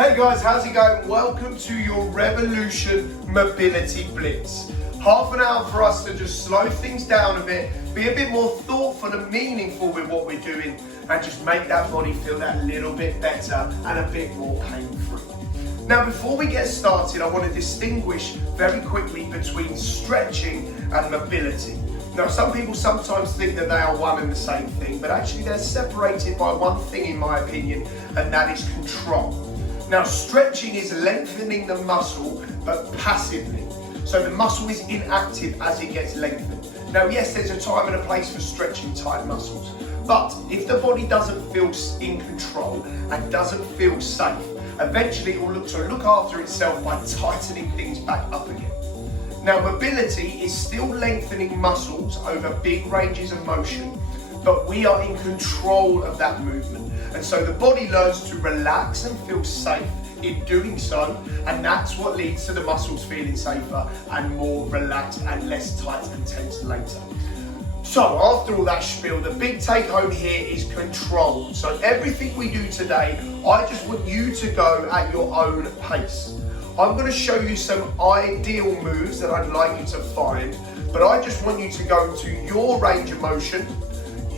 Hey guys, how's it going? Welcome to your Revolution Mobility Blitz. Half an hour for us to just slow things down a bit, be a bit more thoughtful and meaningful with what we're doing, and just make that body feel that little bit better and a bit more pain-free. Now, before we get started, I want to distinguish very quickly between stretching and mobility. Now, some people sometimes think that they are one and the same thing, but actually they're separated by one thing in my opinion, and that is control. Now, stretching is lengthening the muscle, but passively. So the muscle is inactive as it gets lengthened. Now, yes, there's a time and a place for stretching tight muscles, but if the body doesn't feel in control and doesn't feel safe, eventually it will look to look after itself by tightening things back up again. Now, mobility is still lengthening muscles over big ranges of motion, but we are in control of that movement. And so the body learns to relax and feel safe in doing so, and that's what leads to the muscles feeling safer and more relaxed and less tight and tense later. So after all that spiel, the big take home here is control. So everything we do today, I just want you to go at your own pace. I'm going to show you some ideal moves that I'd like you to find, but I just want you to go to your range of motion,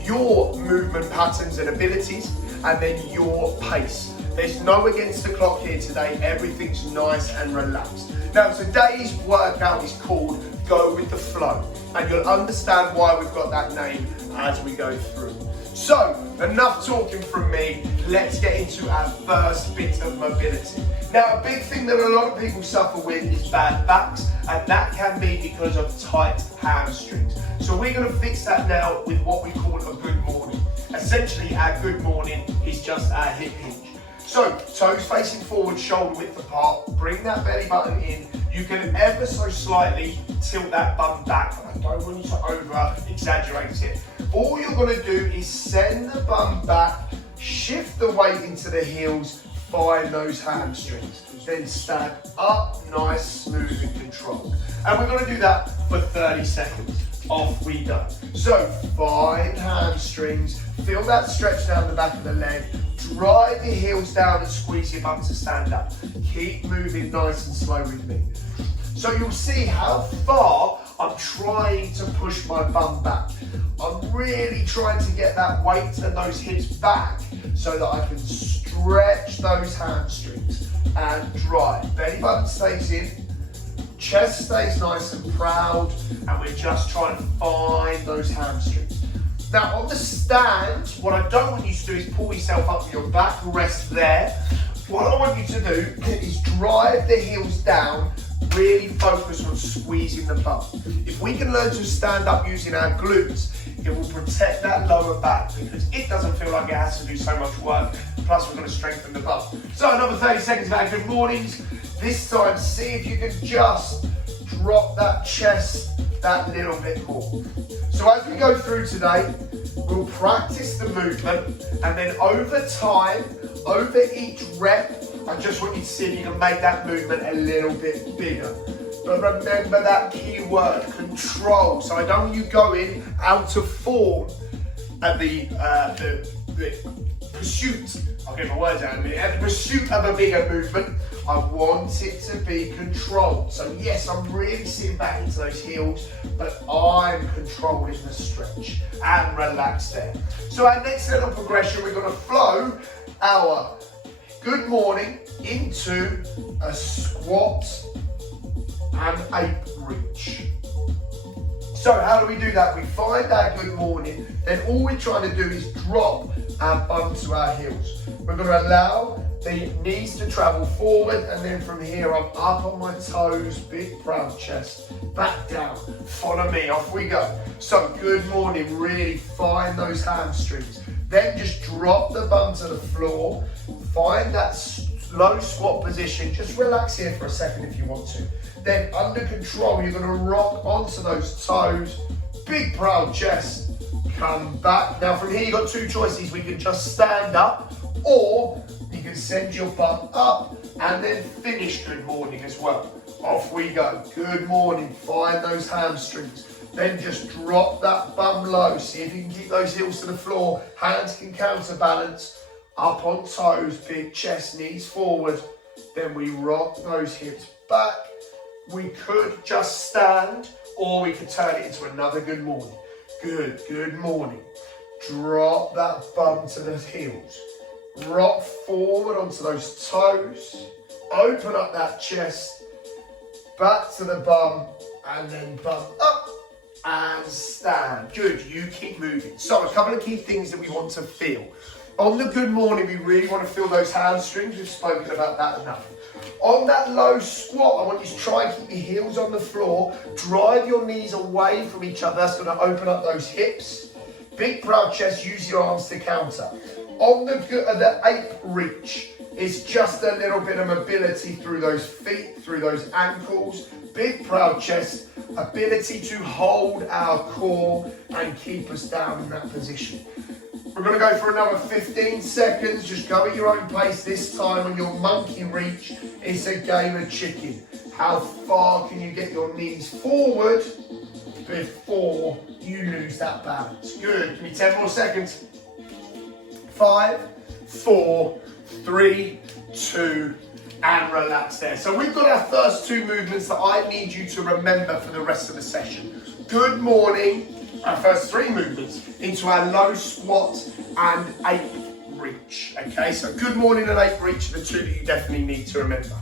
your movement patterns and abilities, and then your pace. There's no against the clock here today. Everything's nice and relaxed. Now, today's workout is called Go With The Flow, and you'll understand why we've got that name as we go through. So, enough talking from me. Let's get into our first bit of mobility. Now, a big thing that a lot of people suffer with is bad backs, and that can be because of tight hamstrings. So we're going to fix that now with what we call a good morning. Essentially, our good morning is just our hip hinge. So, toes facing forward, shoulder width apart, bring that belly button in. You can ever so slightly tilt that bum back. I don't want you to over exaggerate it. All you're going to do is send the bum back, shift the weight into the heels, find those hamstrings. Then stand up, nice, smooth and controlled. And we're going to do that for 30 seconds. Off we go. So find hamstrings, feel that stretch down the back of the leg, drive your heels down and squeeze your bum to stand up. Keep moving nice and slow with me. So you'll see how far I'm trying to push my bum back. I'm really trying to get that weight and those hips back so that I can stretch those hamstrings and drive. Belly button stays in, chest stays nice and proud, and we're just trying to find those hamstrings. Now on the stand, what I don't want you to do is pull yourself up with your back, rest there. What I want you to do is drive the heels down, really focus on squeezing the bum. If we can learn to stand up using our glutes, it will protect that lower back because it doesn't feel like it has to do so much work. Plus we're going to strengthen the bum. So another 30 seconds of our good mornings. This time, see if you can just drop that chest that little bit more. So as we go through today, we'll practice the movement, and then over time, over each rep, I just want you to see if you can make that movement a little bit bigger. But remember that key word, control. So I don't want you going out of form at the pursuit. I'll get my words out in a minute. At the pursuit of a bigger movement, I want it to be controlled. So yes, I'm really sitting back into those heels, but I'm controlling the stretch and relaxed there. So our next little progression, we're going to flow our good morning into a squat and a reach. So how do we do that? We find our good morning, then all we're trying to do is drop our bum to our heels. We're going to allow the knees to travel forward, and then from here I'm up on my toes, big proud chest, back down, follow me, off we go. So good morning, really find those hamstrings. Then just drop the bum to the floor, find that low squat position, just relax here for a second if you want to. Then under control, you're going to rock onto those toes, big proud chest, come back. Now from here you've got two choices. We can just stand up, or you can send your bum up and then finish good morning as well. Off we go, good morning, find those hamstrings. Then just drop that bum low, see if you can keep those heels to the floor, hands can counterbalance, up on toes, big chest, knees forward, Then we rock those hips back. We could just stand, or we could turn it into another good morning. Good morning. Drop that bum to the heels. Rock forward onto those toes. Open up that chest. Back to the bum, and then bum up and stand. Good, you keep moving. So a couple of key things that we want to feel. On the good morning, we really want to feel those hamstrings. We've spoken about that enough. On that low squat, I want you to try and keep your heels on the floor. Drive your knees away from each other. That's going to open up those hips. Big proud chest, use your arms to counter. On the ape reach, it's just a little bit of mobility through those feet, through those ankles. Big proud chest, ability to hold our core and keep us down in that position. We're going to go for another 15 seconds. Just go at your own pace this time. On your monkey reach, it's a game of chicken. How far can you get your knees forward before you lose that balance? Good. Give me 10 more seconds. 5, 4, 3, 2, and relax there. So we've got our first two movements that I need you to remember for the rest of the session. Good morning. Our first three movements into our low squat and ape reach. Okay, so good morning and ape reach are the two that you definitely need to remember.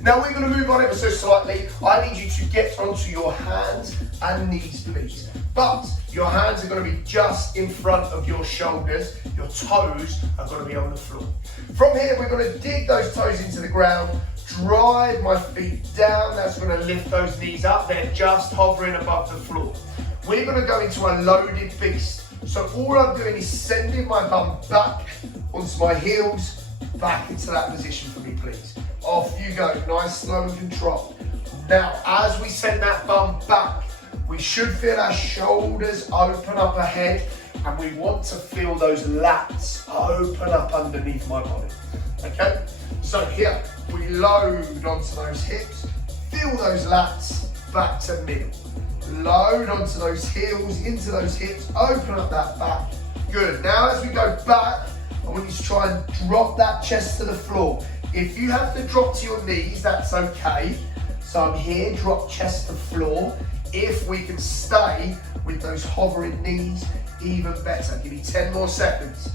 Now we're going to move on ever so slightly. I need you to get onto your hands and knees, please. But your hands are going to be just in front of your shoulders. Your toes are going to be on the floor. From here, we're going to dig those toes into the ground. Drive my feet down. That's going to lift those knees up. They're just hovering above the floor. We're going to go into a loaded beast. So all I'm doing is sending my bum back onto my heels, back into that position for me, please. Off you go, nice, slow and controlled. Now, as we send that bum back, we should feel our shoulders open up ahead, and we want to feel those lats open up underneath my body. Okay? So here, we load onto those hips, feel those lats back to middle. Load onto those heels, into those hips, open up that back. Good. Now as we go back, I want you to try and drop that chest to the floor. If you have to drop to your knees, that's okay. So I'm here, drop chest to floor. If we can stay with those hovering knees, even better. Give me 10 more seconds.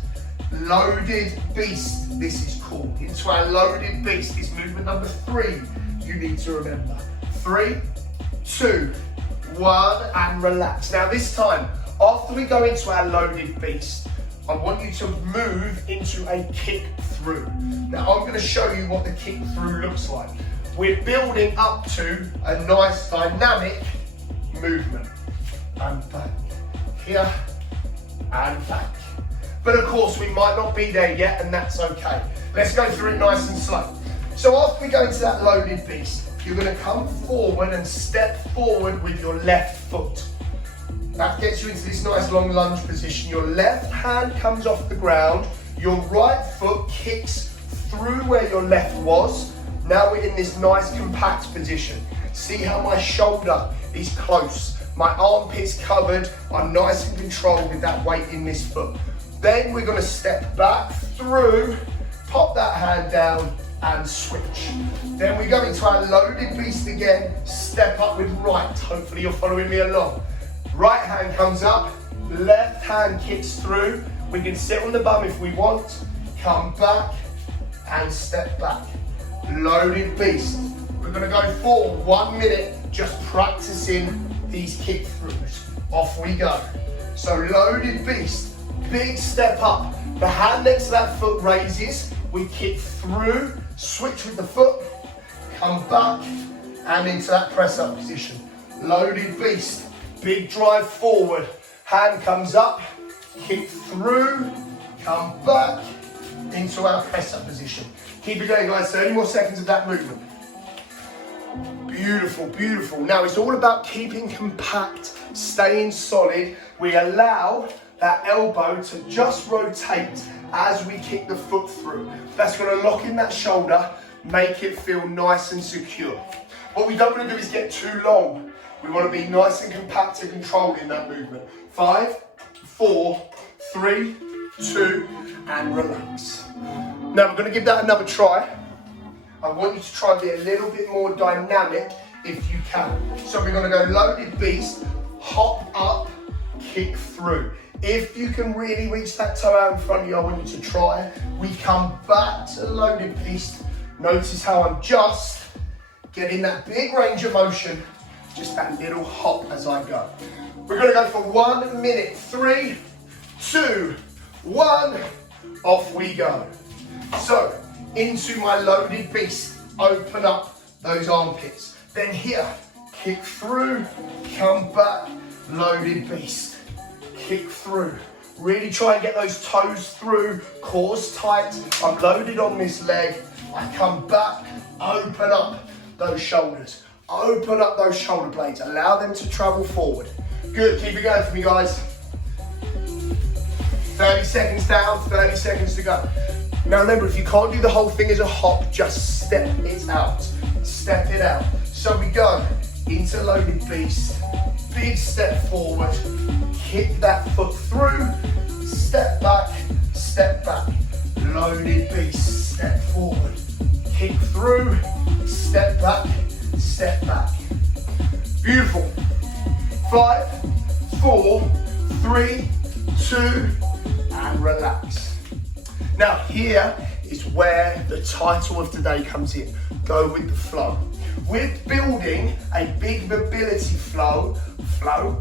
Loaded beast, this is called. Into our loaded beast, it's movement number 3 you need to remember. 3, 2, 1, and relax. Now this time, after we go into our loaded beast, I want you to move into a kick through. Now I'm going to show you what the kick through looks like. We're building up to a nice dynamic movement. And back, here, and back. But of course we might not be there yet, and that's okay. Let's go through it nice and slow. So after we go into that loaded beast, you're going to come forward and step forward with your left foot. That gets you into this nice long lunge position. Your left hand comes off the ground. Your right foot kicks through where your left was. Now we're in this nice compact position. See how my shoulder is close. My armpit's covered. I'm nice and controlled with that weight in this foot. Then we're going to step back through, pop that hand down, and switch. Then we go into our loaded beast again, step up with right. Hopefully you're following me along. Right hand comes up, left hand kicks through. We can sit on the bum if we want, come back and step back. Loaded beast. We're gonna go for 1 minute, just practicing these kick throughs. Off we go. So loaded beast, big step up. The hand next to that foot raises, we kick through, switch with the foot, come back and into that press up position. Loaded beast, big drive forward, hand comes up, kick through, come back into our press up position. Keep it going guys, 30 more seconds of that movement. Beautiful, beautiful. Now it's all about keeping compact, staying solid. We allow that elbow to just rotate as we kick the foot through. That's going to lock in that shoulder, make it feel nice and secure. What we don't want to do is get too long. We want to be nice and compact and controlled in that movement. 5, 4, 3, 2, and relax. Now we're going to give that another try. I want you to try and be a little bit more dynamic if you can. So we're gonna go loaded beast, hop up, kick through. If you can really reach that toe out in front of you, I want you to try. We come back to loaded beast. Notice how I'm just getting that big range of motion, just that little hop as I go. We're gonna go for 1 minute. 3, 2, 1, off we go. So, into my loaded beast, open up those armpits. Then here, kick through, come back, loaded beast. Kick through. Really try and get those toes through, core's tight. I'm loaded on this leg. I come back, open up those shoulders. Open up those shoulder blades. Allow them to travel forward. Good, keep it going for me, guys. 30 seconds down, 30 seconds to go. Now remember, if you can't do the whole thing as a hop, just step it out. Step it out. So we go into loaded beast. Big step forward. Kick that foot through. Step back, step back. Loaded beast, step forward. Kick through, step back, step back. Beautiful. 5, 4, 3, 2, and relax. Now here is where the title of today comes in. Go with the flow. We're building a big mobility flow,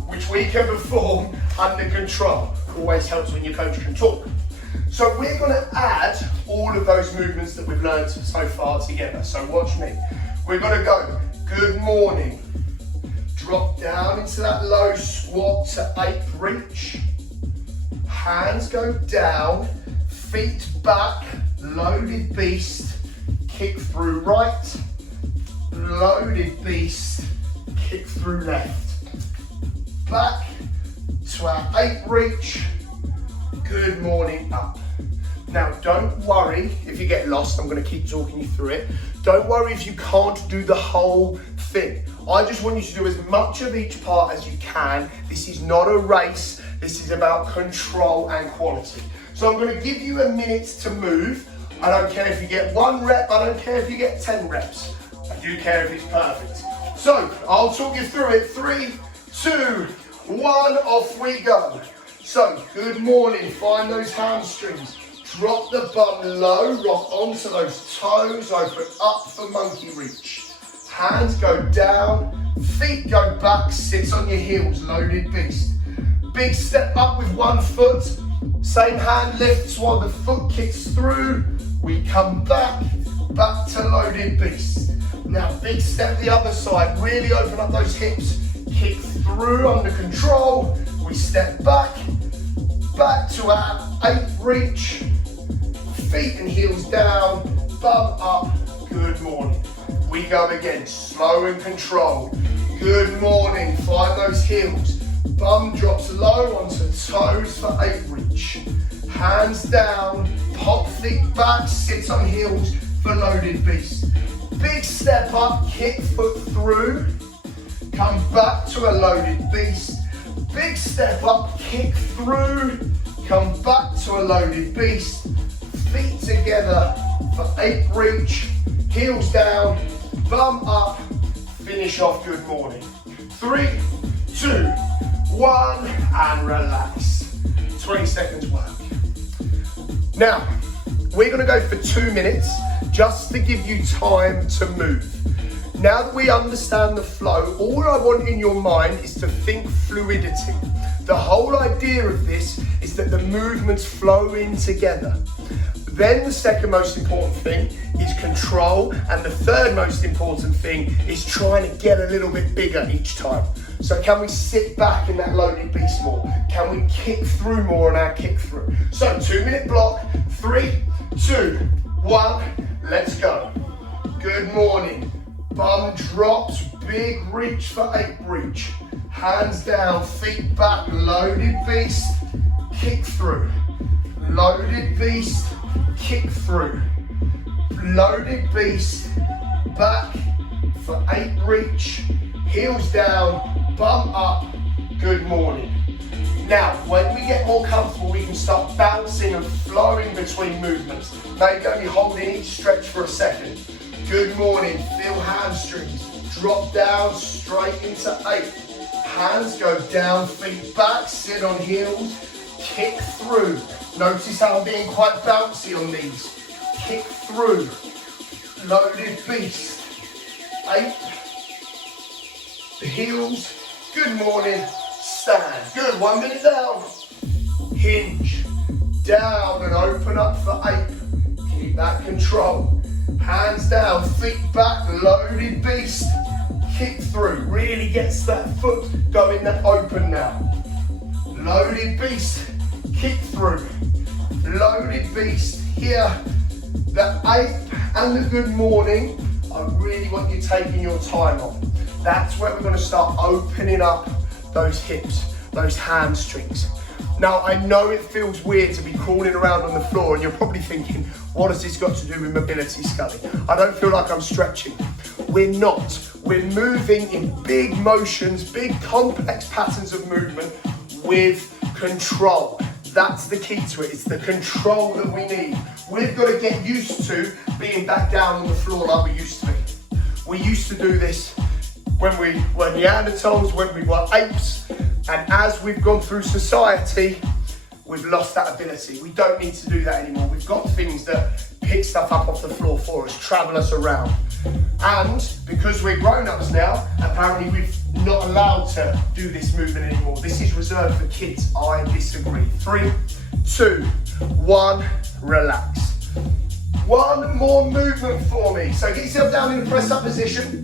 which we can perform under control. Always helps when your coach can talk. So we're going to add all of those movements that we've learned so far together. So watch me. We're going to go good morning. Drop down into that low squat to 8 reach. Hands go down, feet back, loaded beast, kick through right, loaded beast, kick through left. Back to our 8 reach, good morning up. Now don't worry if you get lost, I'm going to keep talking you through it. Don't worry if you can't do the whole thing. I just want you to do as much of each part as you can. This is not a race, this is about control and quality. So I'm going to give you a minute to move. I don't care if you get 1 rep, I don't care if you get 10 reps. I do care if it's perfect. So I'll talk you through it. 3, 2, 1, off we go. So good morning, find those hamstrings. Drop the bum low, rock onto those toes, open up for monkey reach. Hands go down, feet go back, sit on your heels, loaded beast. Big step up with 1 foot, same hand lifts while the foot kicks through. We come back to loaded beast. Now big step the other side, really open up those hips, kick through under control. We step back to our 8 reach. Feet and heels down, bum up, good morning. We go again, slow and controlled. Good morning, find those heels. Bum drops low onto toes for 8 reach. Hands down, pop feet back, sit on heels for loaded beast. Big step up, kick foot through. Come back to a loaded beast. Big step up, kick through. Come back to a loaded beast. Feet together for 8 reach, heels down, bum up, finish off good morning. 3, 2, 1, and relax. 20 seconds work. Now, we're gonna go for 2 minutes just to give you time to move. Now that we understand the flow, all I want in your mind is to think fluidity. The whole idea of this is that the movements flow in together. Then the second most important thing is control, and the third most important thing is trying to get a little bit bigger each time. So can we sit back in that loaded beast more? Can we kick through more on our kick through? So 2 minute block, 3, 2, 1, let's go. Good morning. Bum drops, big reach for 8 reach. Hands down, feet back, loaded beast, kick through. Loaded beast, kick through. Loaded beast, back for 8 reach. Heels down, bum up, good morning. Now, when we get more comfortable, we can start bouncing and flowing between movements. Maybe only holding each stretch for a second. Good morning. Feel hamstrings. Drop down straight into 8. Hands go down, feet back, sit on heels, kick through. Notice how I'm being quite bouncy on these. Kick through. Loaded beast. 8. Heels. Good morning. Stand. Good. 1 minute down. Hinge. Down and open up for 8. Keep that control. Hands down, feet back, loaded beast. Kick through. Really gets that foot going that open now. Loaded beast. Kick through. Loaded beast. Here, the 8 and the good morning. I really want you taking your time on. That's where we're going to start opening up those hips, those hamstrings. Now, I know it feels weird to be crawling around on the floor and you're probably thinking, what has this got to do with mobility, Scully? I don't feel like I'm stretching. We're not. We're moving in big motions, big complex patterns of movement with control. That's the key to it. It's the control that we need. We've got to get used to being back down on the floor like we used to be. We used to do this when we were Neanderthals, when we were apes, and as we've gone through society, we've lost that ability. We don't need to do that anymore. We've got things that pick stuff up off the floor for us, travel us around. And because we're grown-ups now, apparently we're not allowed to do this movement anymore. This is reserved for kids. I disagree. 3, 2, 1, relax. One more movement for me. So get yourself down in the press-up position.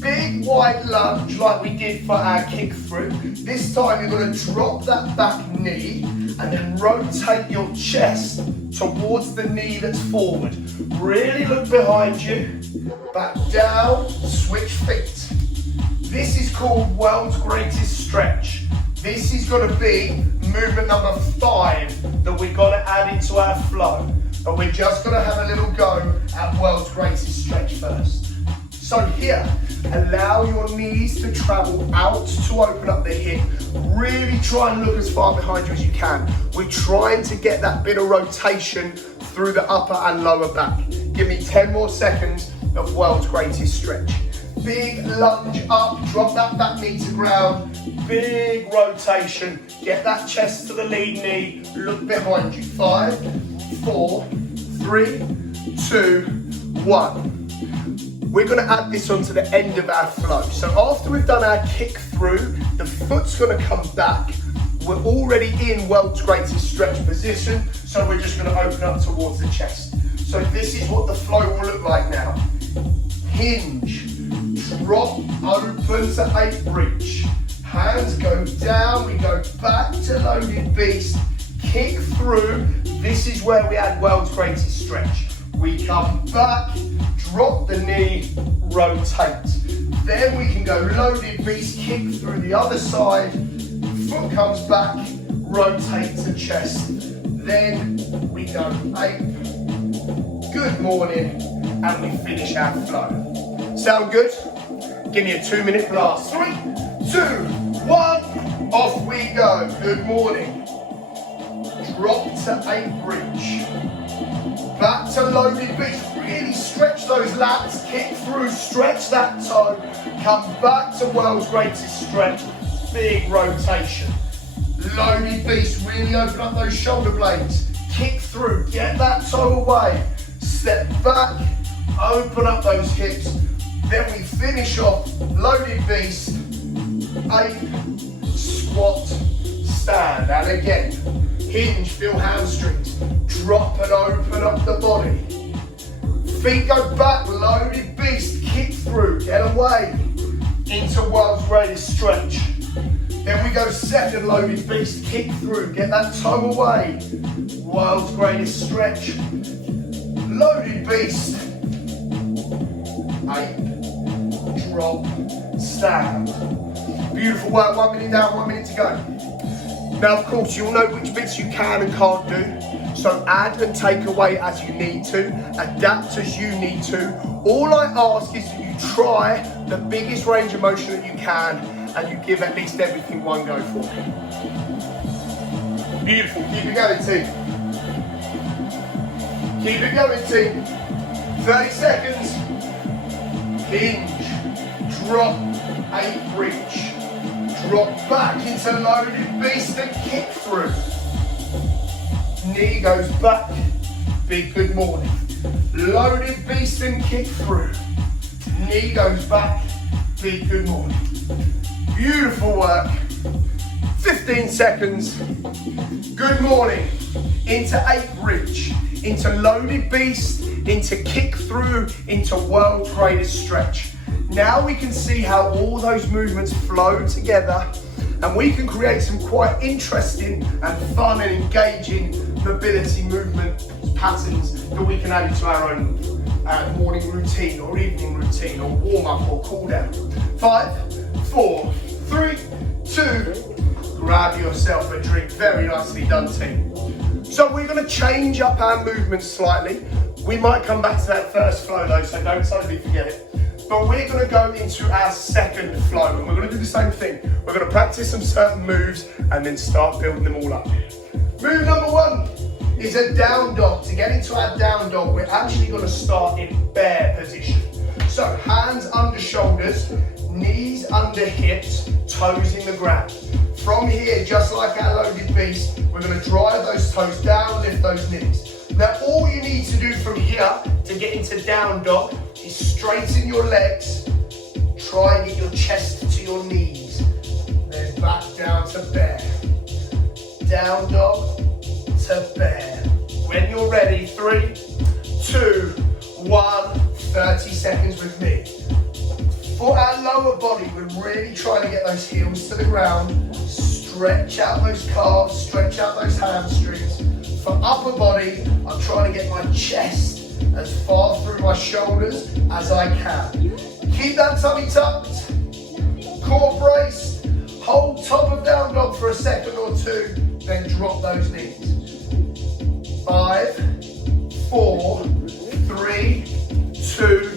Big wide lunge like we did for our kick through. This time you're going to drop that back knee and then rotate your chest towards the knee that's forward. Really look behind you. Back down, switch feet. This is called world's greatest stretch. This is going to be movement number 5 that we've got to add into our flow. But we're just going to have a little go at world's greatest stretch first. So here, allow your knees to travel out to open up the hip. Really try and look as far behind you as you can. We're trying to get that bit of rotation through the upper and lower back. Give me 10 more seconds of world's greatest stretch. Big lunge up, drop that back knee to ground. Big rotation, get that chest to the lead knee. Look behind you. 5, 4, 3, 2, 1. We're going to add this onto the end of our flow. So after we've done our kick through, the foot's going to come back. We're already in world's greatest stretch position, so we're just going to open up towards the chest. So this is what the flow will look like now. Hinge, drop, open to 8 reach. Hands go down, we go back to loaded beast, kick through. This is where we add world's greatest stretch. We come back, drop the knee, rotate. Then we can go loaded beast, kick through the other side, foot comes back, rotate to chest. Then we go 8, good morning, and we finish our flow. Sound good? Give me a 2-minute blast. 3, 2, 1, off we go. Good morning. Drop to 8 reach. Back to loaded beast. Really stretch those lats. Kick through, stretch that toe. Come back to world's greatest stretch. Big rotation. Loaded beast. Really open up those shoulder blades. Kick through. Get that toe away. Step back. Open up those hips. Then we finish off loaded beast. 8, squat, stand. And again, hinge, feel hamstrings. Drop and open up the body. Feet go back, loaded beast, kick through, get away into world's greatest stretch. Then we go second loaded beast, kick through, get that toe away. World's greatest stretch. Loaded beast. 8, drop, stand. Beautiful work, 1 minute down, 1 minute to go. Now, of course, you'll know which bits you can and can't do. So add and take away as you need to, adapt as you need to. All I ask is that you try the biggest range of motion that you can and you give at least everything one go for me. Beautiful, keep it going, team. Keep it going, team. 30 seconds. hinge, drop, 8 reach. Drop back into loaded beast and kick through. Knee goes back, big good morning. Loaded beast and kick through. Knee goes back, big good morning. Beautiful work. 15 seconds. Good morning. Into 8 reach, into loaded beast, into kick through, into world's greatest stretch. Now we can see how all those movements flow together, and we can create some quite interesting and fun and engaging mobility movement patterns that we can add into our own morning routine or evening routine or warm up or cool down. 5, 4, 3, 2, grab yourself a drink. Very nicely done, team. So we're going to change up our movements slightly. We might come back to that first flow though, so don't totally forget it. But we're going to go into our second flow, and we're going to do the same thing. We're going to practice some certain moves and then start building them all up. Move number 1 is a down dog. To get into our down dog, we're actually going to start in bear position. So hands under shoulders, knees under hips, toes in the ground. From here, just like our loaded beast, we're going to drive those toes down, lift those knees. Now all you need to do from here to get into down dog is straighten your legs, try and get your chest to your knees, then back down to bear. Down dog to bear. When you're ready, 3, 2, 1, 30 seconds with me. For our lower body, we're really trying to get those heels to the ground, stretch out those calves, stretch out those hamstrings. For upper body, I'm trying to get my chest as far through my shoulders as I can. Keep that tummy tucked, core braced, hold top of down dog for a second or 2, then drop those knees. 5, 4, 3, 2,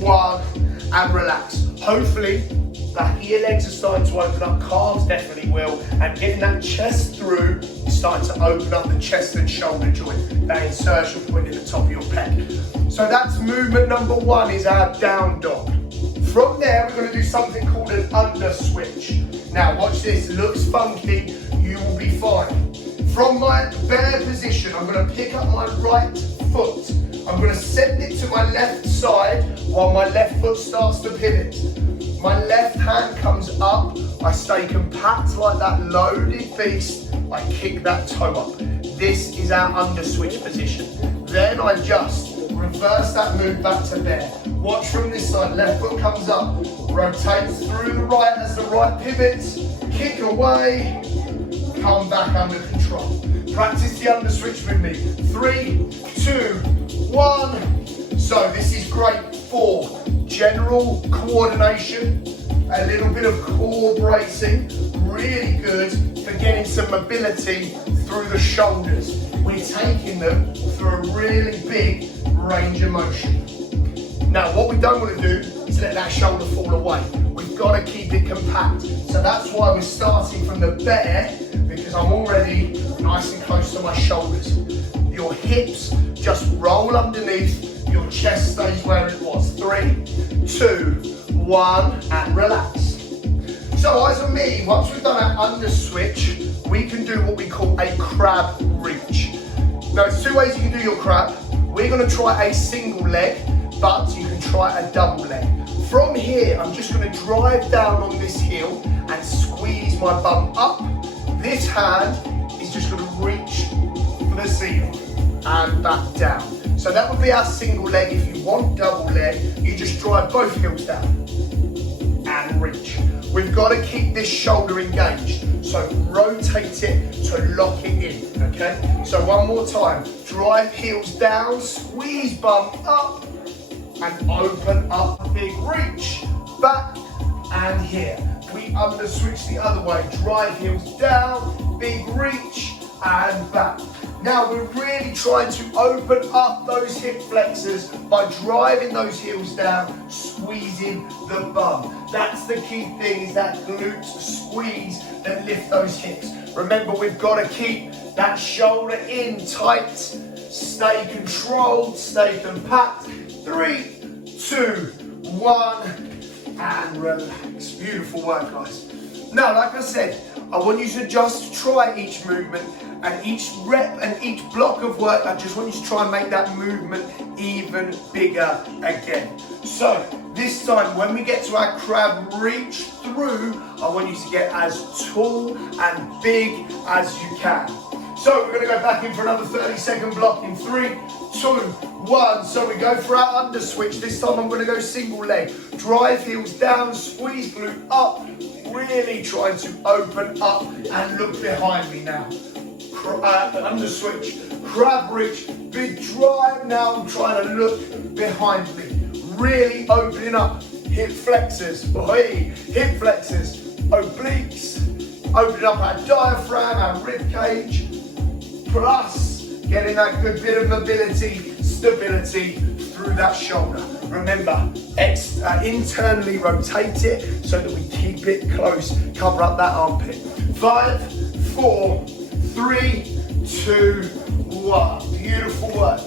1, and relax. Hopefully, back of your legs are starting to open up, calves definitely will, and getting that chest through is starting to open up the chest and shoulder joint, that insertion point in the top of your pec. So that's movement number 1, is our down dog. From there, we're going to do something called an under switch. Now watch this, it looks funky, you will be fine. From my bear position, I'm going to pick up my right foot. I'm going to send it to my left side while my left foot starts to pivot. My left hand comes up, I stay compact like that loaded beast, I kick that toe up. This is our under switch position. Then I just reverse that move back to bear. Watch from this side, left foot comes up, rotates through the right as the right pivots, kick away, come back under control. Practice the under switch with me. 3, 2, 1. So this is great for general coordination, a little bit of core bracing, really good for getting some mobility through the shoulders. We're taking them through a really big range of motion. Now what we don't want to do is let that shoulder fall away. We've got to keep it compact. So that's why we're starting from the bear, because I'm already nice and close to my shoulders. Your hips just roll underneath, your chest stays where it was. 3, 2, 1, and relax. So as for me, once we've done our under switch, we can do what we call a crab reach. Now there's 2 ways you can do your crab. We're going to try a single leg, but you can try a double leg. From here, I'm just going to drive down on this heel and squeeze my bum up. This hand is just going to reach for the ceiling and back down. So that would be our single leg. If you want double leg, you just drive both heels down and reach. We've got to keep this shoulder engaged. So rotate it to lock it in, okay? So one more time. Drive heels down, squeeze bum up, and open up, big reach, back and here. We under switch the other way. Drive heels down, big reach, and back. Now we're really trying to open up those hip flexors by driving those heels down, squeezing the bum. That's the key thing, is that glute squeeze that lift those hips. Remember, we've got to keep that shoulder in tight, stay controlled, stay compact. 3, 2, 1, and relax. Beautiful work, guys. Now, like I said, I want you to just try each movement and each rep and each block of work. I just want you to try and make that movement even bigger again. So this time, when we get to our crab reach through, I want you to get as tall and big as you can. So we're going to go back in for another 30-second block in 3, 2, 1. So we go for our under switch. This time I'm going to go single leg. Drive heels down, squeeze glute up. Really trying to open up and look behind me now. Under switch, crab reach, big drive. Now I'm trying to look behind me. Really opening up. Hip flexors, hip flexors, obliques. Opening up our diaphragm, our rib cage. Plus getting that good bit of mobility, stability through that shoulder. Remember, internally rotate it so that we keep it close. Cover up that armpit. 5, 4, 3, 2, 1. Beautiful work.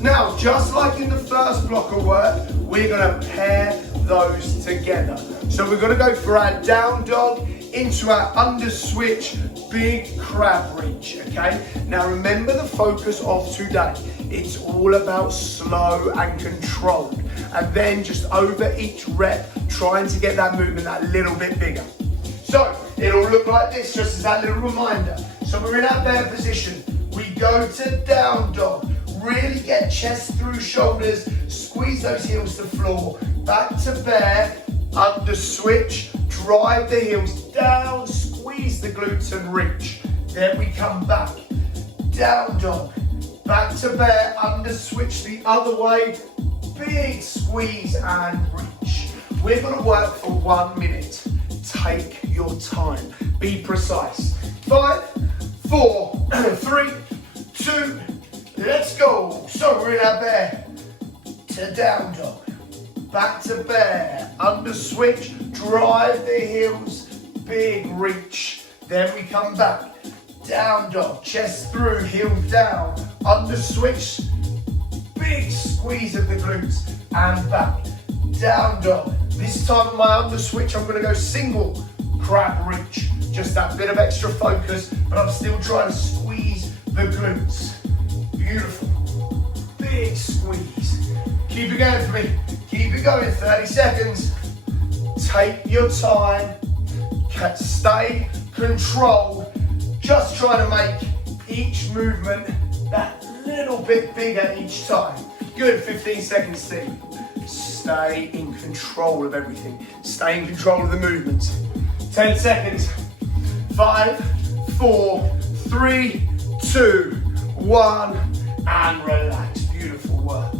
Now, just like in the first block of work, we're going to pair those together. So we're going to go for our down dog into our under switch, big crab reach, okay? Now remember the focus of today. It's all about slow and controlled. And then just over each rep, trying to get that movement that little bit bigger. So it'll look like this, just as that little reminder. So we're in our bear position. We go to down dog. Really get chest through shoulders, squeeze those heels to floor. Back to bear, under switch, drive the heels down, squeeze the glutes and reach. Then we come back, down dog, back to bear, under switch the other way, big squeeze and reach. We're gonna work for 1 minute. Take your time, be precise. 5, 4, 3, 2, let's go. So we're in our bear to down dog, back to bear, under switch, drive the heels, big reach. Then we come back, down dog, chest through, heels down, under switch, big squeeze of the glutes, and back, down dog. This time on my under switch, I'm gonna go single crab reach. Just that bit of extra focus, but I'm still trying to squeeze the glutes. Beautiful, big squeeze. Keep it going for me, keep it going, 30 seconds. Take your time, stay controlled, just trying to make each movement that little bit bigger each time. Good, 15 seconds, team. Stay in control of everything. Stay in control of the movements. 10 seconds. 5, 4, 3, 2, 1, and relax. Beautiful work.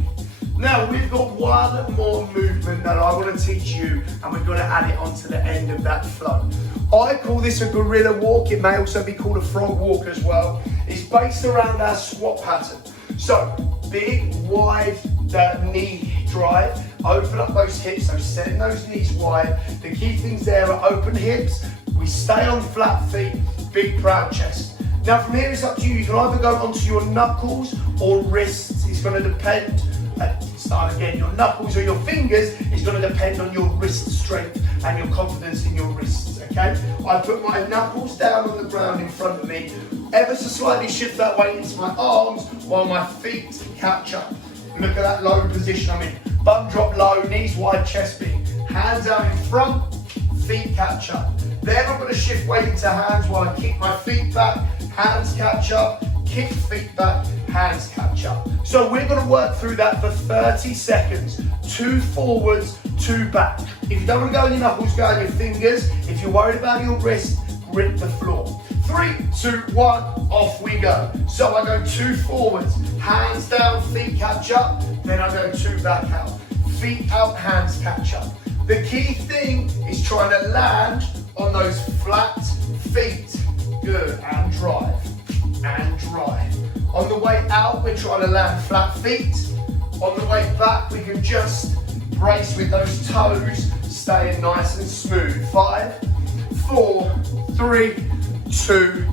Now we've got one more movement that I want to teach you, and we're going to add it onto the end of that flow. I call this a gorilla walk. It may also be called a frog walk as well. It's based around our squat pattern. So big, wide knee drive. Open up those hips, so setting those knees wide. The key things there are open hips. We stay on flat feet, big proud chest. Now from here it's up to you. You can either go onto your knuckles or wrists. It's going to depend. Start again. Your knuckles or your fingers is going to depend on your wrist strength and your confidence in your wrists, okay? I put my knuckles down on the ground in front of me, ever so slightly shift that weight into my arms while my feet catch up. Look at that low position I'm in. Bum drop low, knees wide, chest big. Hands out in front, feet catch up. Then I'm going to shift weight into hands while I kick my feet back, hands catch up, kick feet back, hands catch up. So we're going to work through that for 30 seconds. 2 forwards, 2 back. If you don't want to go on your knuckles, go on your fingers. If you're worried about your wrist, grip the floor. 3, 2, 1, off we go. So I go 2 forwards, hands down, feet catch up. Then I go 2 back out. Feet out, hands catch up. The key thing is trying to land on those flat feet. Good, and drive, and drive. On the way out, we're trying to land flat feet. On the way back, we can just brace with those toes, staying nice and smooth. 5, 4, 3, 2,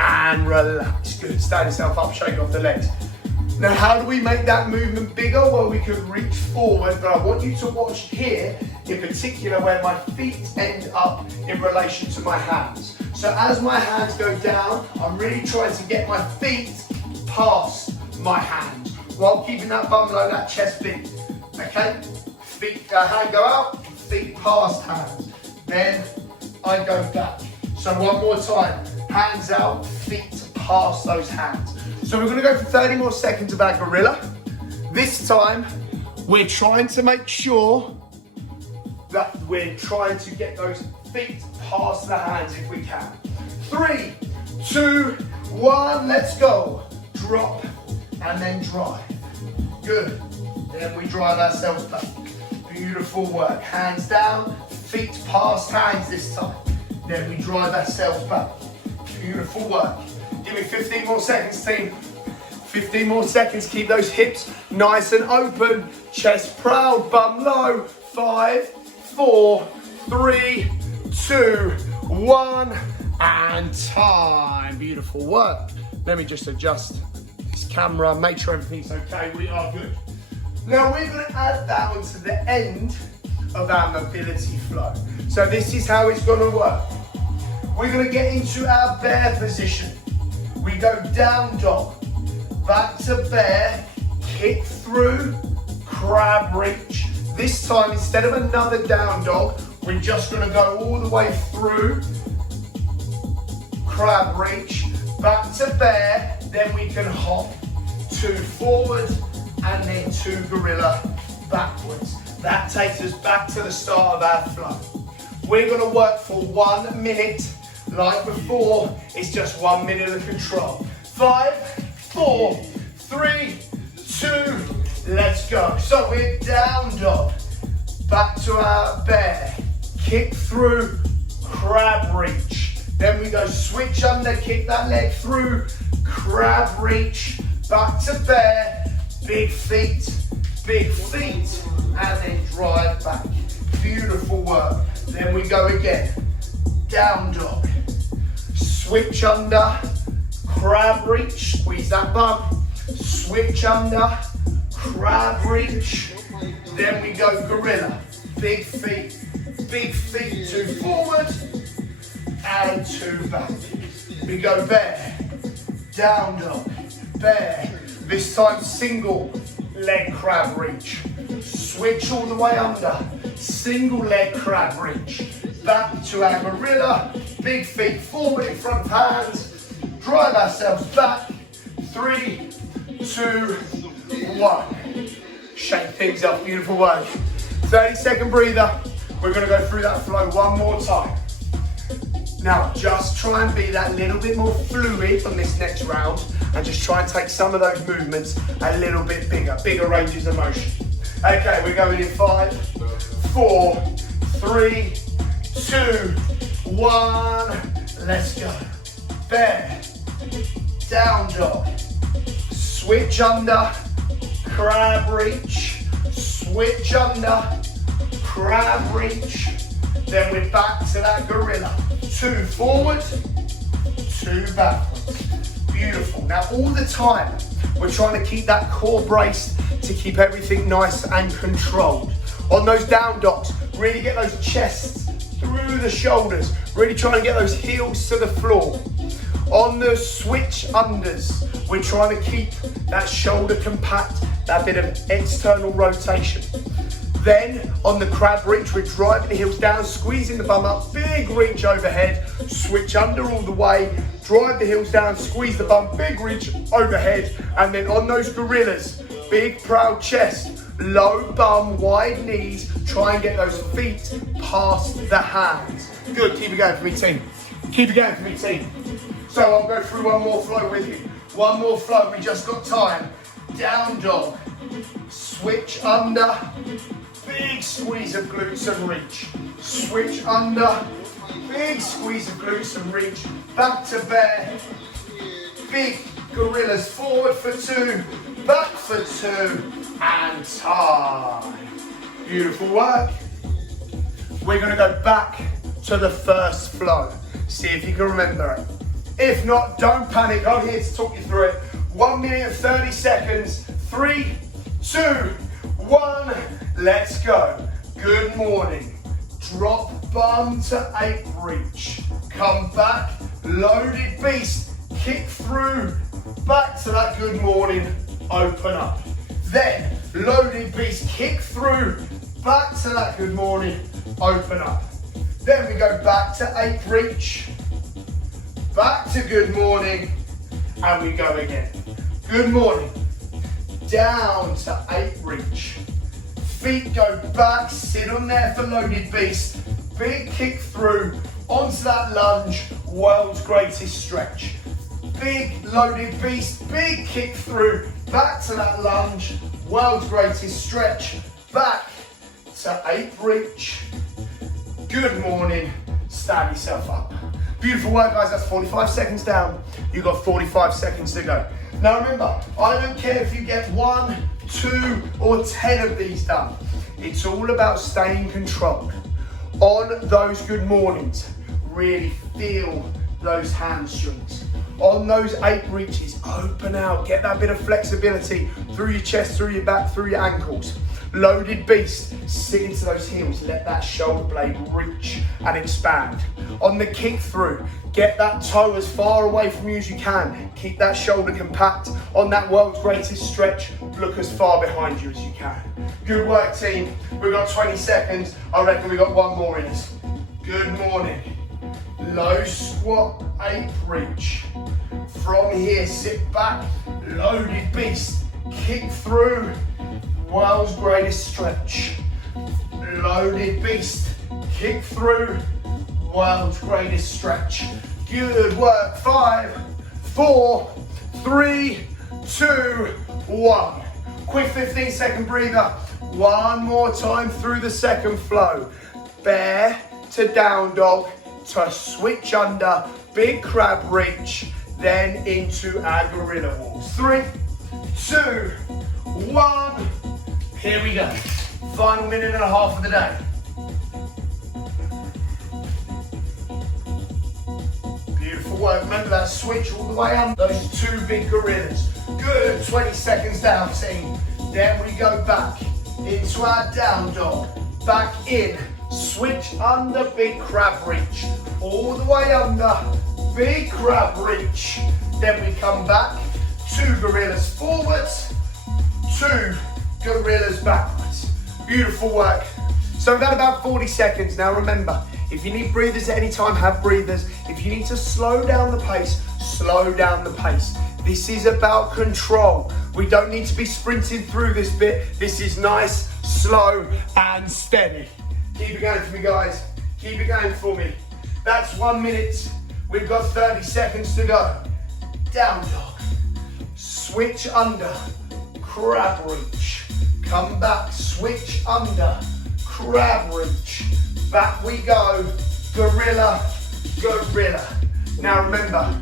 and relax. Good, stand yourself up, shake off the legs. Now, how do we make that movement bigger? Well, we could reach forward, but I want you to watch here, in particular, where my feet end up in relation to my hands. So as my hands go down, I'm really trying to get my feet past my hands, while keeping that bum low, that chest big, okay? Feet, hand go out, feet past hands. Then I go back. So one more time, hands out, feet past those hands. So we're gonna go for 30 more seconds of our gorilla. This time, we're trying to make sure that we're trying to get those feet past the hands if we can. 3, 2, 1, let's go. Drop and then drive. Good. Then we drive ourselves back. Beautiful work. Hands down, feet past hands this time. Then we drive ourselves back. Beautiful work. Give me 15 more seconds, team. 15 more seconds. Keep those hips nice and open. Chest proud, bum low. 5, 4, 3, 2, 1, and time. Beautiful work. Let me just adjust this camera, make sure everything's okay. We are good. Now we're going to add that onto the end of our mobility flow. So this is how it's going to work. We're going to get into our bear position. We go down dog, back to bear, kick through, crab reach. This time, instead of another down dog, we're just going to go all the way through, crab reach, back to bear, then we can hop 2 forward and then 2 gorilla backwards. That takes us back to the start of our flow. We're going to work for 1 minute. Like before, it's just 1 minute of control. 5, 4, 3, 2, let's go. So we're down dog, back to our bear, kick through, crab reach. Then we go switch under, kick that leg through, crab reach, back to bear, big feet, and then drive back. Beautiful work. Then we go again, down dog, switch under, crab reach, squeeze that bum, switch under, crab reach, then we go gorilla, big feet, 2 forward, and 2 back. We go bear, down dog, bear, this time single leg crab reach, switch all the way under, single leg crab reach, back to our gorilla, big feet forward in front of hands, drive ourselves back, 3, 2, 1. Shake things up, beautiful work. 30-second breather. We're gonna go through that flow one more time. Now, just try and be that little bit more fluid on this next round and just try and take some of those movements a little bit bigger ranges of motion. Okay, we're going in 5, 4, 3, 2, 1, let's go. Bear, down dog, switch under, crab reach, switch under, crab reach, then we're back to that gorilla. 2 forward, 2 backwards. Beautiful. Now all the time, we're trying to keep that core braced to keep everything nice and controlled. On those down dogs, really get those chests through the shoulders, really trying to get those heels to the floor. On the switch unders, we're trying to keep that shoulder compact, that bit of external rotation. Then on the crab reach, we're driving the heels down, squeezing the bum up, big reach overhead, switch under all the way, drive the heels down, squeeze the bum, big reach overhead, and then on those gorillas, big proud chest, low bum, wide knees, try and get those feet past the hands. Good, keep it going for me, team. Keep it going for me, team. So I'll go through one more flow with you. One more flow, we just got time. Down dog, switch under, big squeeze of glutes and reach. Switch under, big squeeze of glutes and reach. Back to bear, big gorillas forward for 2, back for 2, and time. Beautiful work. We're gonna go back to the first flow. See if you can remember it. If not, don't panic, I'm here to talk you through it. 1 minute and 30 seconds. 3, 2, 1. Let's go. Good morning. Drop bum to 8 reach. Come back, loaded beast. Kick through, back to that good morning. Open up. Then, loaded beast, kick through, back to that good morning. Open up. Then we go back to 8 reach. Back to good morning. And we go again. Good morning. Down to 8 reach. Feet go back, sit on there for loaded beast. Big kick through, onto that lunge, world's greatest stretch. Big loaded beast, big kick through, back to that lunge, world's greatest stretch. Back to 8 reach. Good morning, stand yourself up. Beautiful work, guys, that's 45 seconds down. You've got 45 seconds to go. Now remember, I don't care if you get 1, 2, or 10 of these done. It's all about staying controlled. On those good mornings, really feel those hamstrings. On those 8 reaches, open out, get that bit of flexibility through your chest, through your back, through your ankles. Loaded beast, sit into those heels, let that shoulder blade reach and expand. On the kick through, get that toe as far away from you as you can. Keep that shoulder compact. On that world's greatest stretch, look as far behind you as you can. Good work, team. We've got 20 seconds. I reckon we've got 1 more in us. Good morning. Low squat, 8 reach. From here, sit back, loaded beast. Kick through, world's greatest stretch. Loaded beast, kick through, world's greatest stretch. Good work. 5, 4, 3, 2, 1. Quick 15-second breather. One more time through the second flow. Bear to down dog to switch under, big crab reach, then into our gorilla walks. 3, 2, 1. Here we go. Final minute and a half of the day. Beautiful work. Remember that switch all the way up. Those 2 big gorillas. Good. 20 seconds down, team. Then we go back into our down dog. Back in. Switch under, big crab reach. All the way under, big crab reach. Then we come back. 2 gorillas forwards. 2 gorillas backwards. Beautiful work. So we've had about 40 seconds. Now remember, if you need breathers at any time, have breathers. If you need to slow down the pace, slow down the pace. This is about control. We don't need to be sprinting through this bit. This is nice, slow, and steady. Keep it going for me, guys. Keep it going for me. That's 1 minute. We've got 30 seconds to go. Down dog. Switch under. Crab reach. Come back. Switch under. Crab reach. Back we go. Gorilla. Gorilla. Now remember,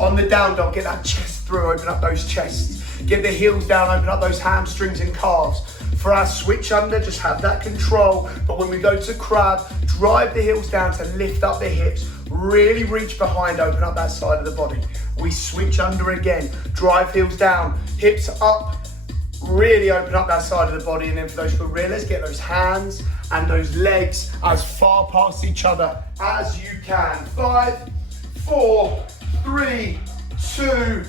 on the down dog, get that chest through. Open up those chests. Get the heels down. Open up those hamstrings and calves. For our switch under, just have that control. But when we go to crab, drive the heels down to lift up the hips. Really reach behind, open up that side of the body. We switch under again. Drive heels down, hips up. Really open up that side of the body. And then for those gorillas, get those hands and those legs as far past each other as you can. 5, 4, 3, 2,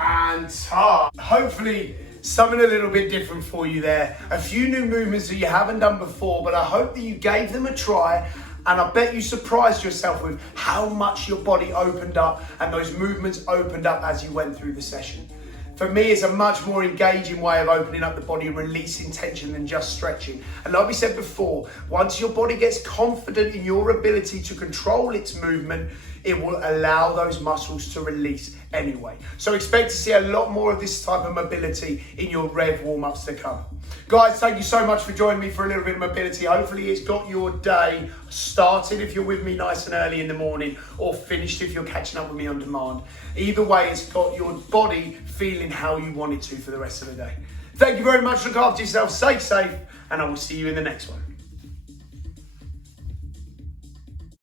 and time. Hopefully, something a little bit different for you there. A few new movements that you haven't done before, but I hope that you gave them a try, and I bet you surprised yourself with how much your body opened up and those movements opened up as you went through the session. For me, it's a much more engaging way of opening up the body and releasing tension than just stretching. And like we said before, once your body gets confident in your ability to control its movement, it will allow those muscles to release anyway. So expect to see a lot more of this type of mobility in your rev warm-ups to come. Guys, thank you so much for joining me for a little bit of mobility. Hopefully it's got your day started if you're with me nice and early in the morning, or finished if you're catching up with me on demand. Either way, it's got your body feeling how you want it to for the rest of the day. Thank you very much. Look after yourself, stay safe, and I will see you in the next one.